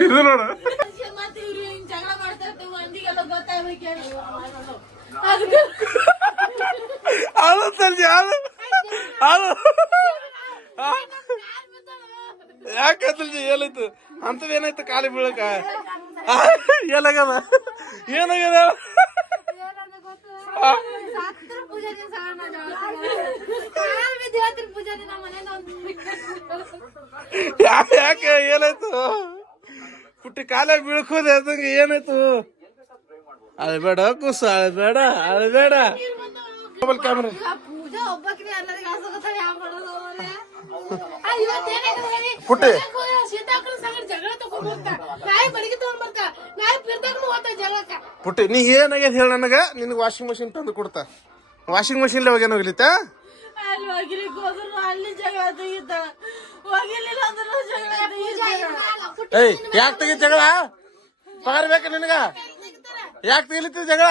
ಇದು ನೋಡ ಜಗಳ ಮಾಡ್ತಾರೆ ಮಂದಿಗೆಲ್ಲ ಗೊತ್ತಾಗ್ಬೇಕು. ಯಾಕಂತಲ್ಜಿ ಏನಾಯ್ತು ಅಂತದ್ ಏನಾಯ್ತು ಕಾಲಿ ಬೀಳಕ ಏನಾಗದ ಏನಾಗದ ಯಾಕೆ ಏನಾಯ್ತು ಪುಟ್ಟಿ ಕಾಲ ಬೀಳ್ಕೋದೆ ಅದಂಗೆ ಏನಾಯ್ತು ಅಳ್ಬೇಡ ಕುಸ ಅಳ್ಬೇಡ ಅಳ್ಬೇಡ ಮೊಬೈಲ್ ಕ್ಯಾಮ್ರಾ ಪುಟ್ಟಿ ಪುಟ್ಟಿ ನೀ ಏನಾಗ್ಯದ ಹೇಳ ನನಗ ನಿನಗೆ ವಾಷಿಂಗ್ ಮಷಿನ್ ತಂದು ಕೊಡ್ತಾ ವಾಷಿಂಗ್ ಮಷಿನ್ ಹೋಗ್ಯಾನ ಹೋಗ್ಲಿತ್ತ ಏಯ್ ಯಾಕೆ ತೆಗಿ ಜಗಳ ಪಗಾರ ಬೇಕ ನಿನಗ ಯಾಕೆ ತೆಗಿಲಿತ್ತ ಜಗಳ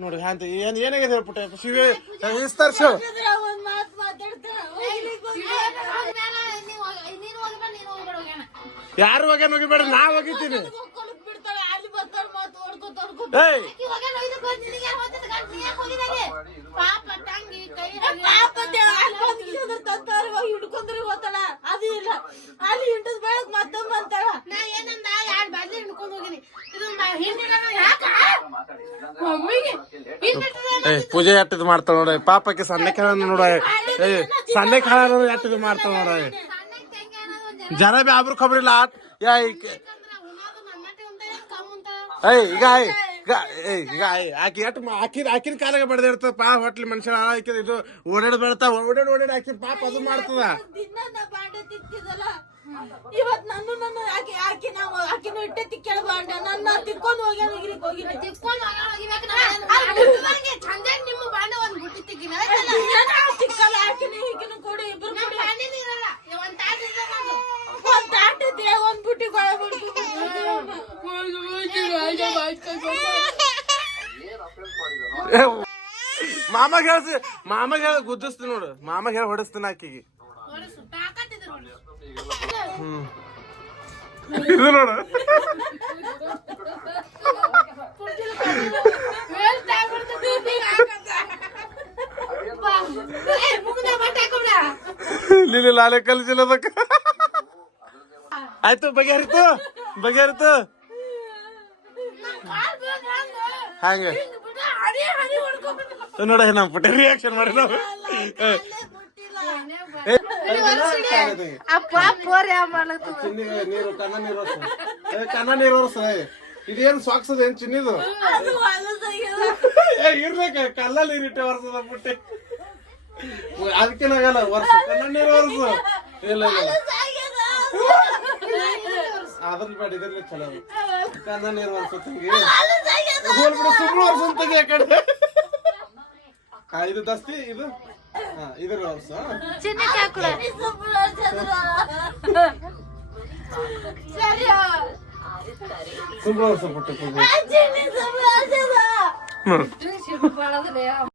ನೋಡಿ ಅಂತ ಏನಾಗಿದೆ ಹೇಳ್ಬಿಟ್ಟೆ ಶಿವ ವಿಸ್ತರಿಸ ಯಾರು ಹೋಗ್ಯಾನ ಹೋಗಿಬೇಡ ನಾ ಹೋಗಿದ್ದೀನಿ ಹಿಡ್ಕೊಂಡ್ರಿ ಹೋತಾಳ ಅದು ಇಲ್ಲ ಅಲ್ಲಿ ಹಿಂಟದ್ ಬೆಳಗ್ ಮತ್ತೊಮ್ಮೆ ಅಂತಾಳ ನಾ ಏನಂದ ಯಾರು ಬಾದ್ಲಿ ಹಿಡ್ಕೊಂಡ್ ಹೋಗಿನಿ ಪೂಜೆ ಎಟ್ಟದ್ ಮಾಡ್ತಾವ ನೋಡ ಪಾಪಕ್ಕೆ ಸಣ್ಣ ಕಾಳ ನೋಡ ಸಣ್ಣ ಕಾಳ ಎಟ್ಟದ್ ಮಾಡ್ತಾವ ನೋಡ ಜನ ಬಿ ಆಬ್ರು ಖಬರ್ ಇಲ್ಲ ಈಗ ಆಕಿ ಎಟ್ ಆಕಿನ ಕಾಲಾಗ ಬಡ್ದಿರ್ತದ ಪಾ ಹೋಟ್ಲಿ ಮನುಷ್ಯ ಹಾಕಿದ ಇದು ಓಡಾಡ್ ಬೆಳ್ತಾವ ಓಡಾಡ್ ಆಕಿ ಪಾಪ ಅದು ಮಾಡ್ತದ ಇವತ್ ನನ್ನ ಆಕಿನ ಇಟ್ಟೆ ತಿಕ್ಕಳ ಬಾಂಡ ನನ್ನ ತಿಕ್ಕೊಂಡ್ ಹೋಗ್ಯಾನ ತಿಕ್ಕೊಂಡ್ ನಿಮ್ಮ ಬಾಂಡ ಒಂದ್ ಬುಟ್ಟಿ ತಿಕ್ಕಿನ ತಿಕ್ಕಲ್ಲ ಆಕಿನ ಈಗಿನ ಕೂಡ ಇಬ್ರು ಒಂದ್ ತಾಟ ಇದೆ ಒಂದ್ ಬುಟ್ಟಿ ಕೊಳ ಮಾಮಾಗ ಹೇಳ ಗುದ್ದಿಸ್ತೀನಿ ನೋಡು ಮಾಮಾಗ ಹೇಳಿ ಹೊಡಿಸ್ತೀನಿ ಆಕಿಗೆ ಇದು ನೋಡು ಲಿಲಿ ಲಾಲೆ ಕಲಿಸಿಲ್ಲದಕ್ಕ ಆಯ್ತು ಬಗೆಹರಿತು ಹಂಗ ನೋಡ ನಮ್ ಪುಟ್ಟ ರಿಯಾಕ್ಷನ್ ಮಾಡಿ ನಾವು ನೀರು ಕನ್ನ ನೀರು ಒರ್ಸ ಇದೇನ್ ಸಾಕ್ಸದ ಏನ್ ಚಿನ್ನಿದು ಇರ್ಬೇಕ ಕಲ್ಲಲ್ಲಿ ನೀರಿಟ್ಟೆ ಒರ್ಸದ ಪುಟ್ಟಿ ಅದಕ್ಕೇನಾಗಲ್ಲ ವರ್ಷ ಕನ್ನ ನೀರು ಒರ್ಸು ಇಲ್ಲ ಅದ್ರಲ್ಲಿ ಬೇಡ ಇದ್ರಲ್ಲಿ ಚಲೋ ಕನ್ನ ನೀರು ಒರ್ಸತ್ತಿಗೆ ಹೋಲ್ಬಿಡು ಸುಬ್ಳು ಒರ್ಸಂತಗೆ ಆ ಕಡೆ ಇದು ದಸ್ತಿ ಇದು ಇದ್ರ ವರ್ಷ ಸುಬ್ಳು ವರ್ಷ ಪುಟ್ಟ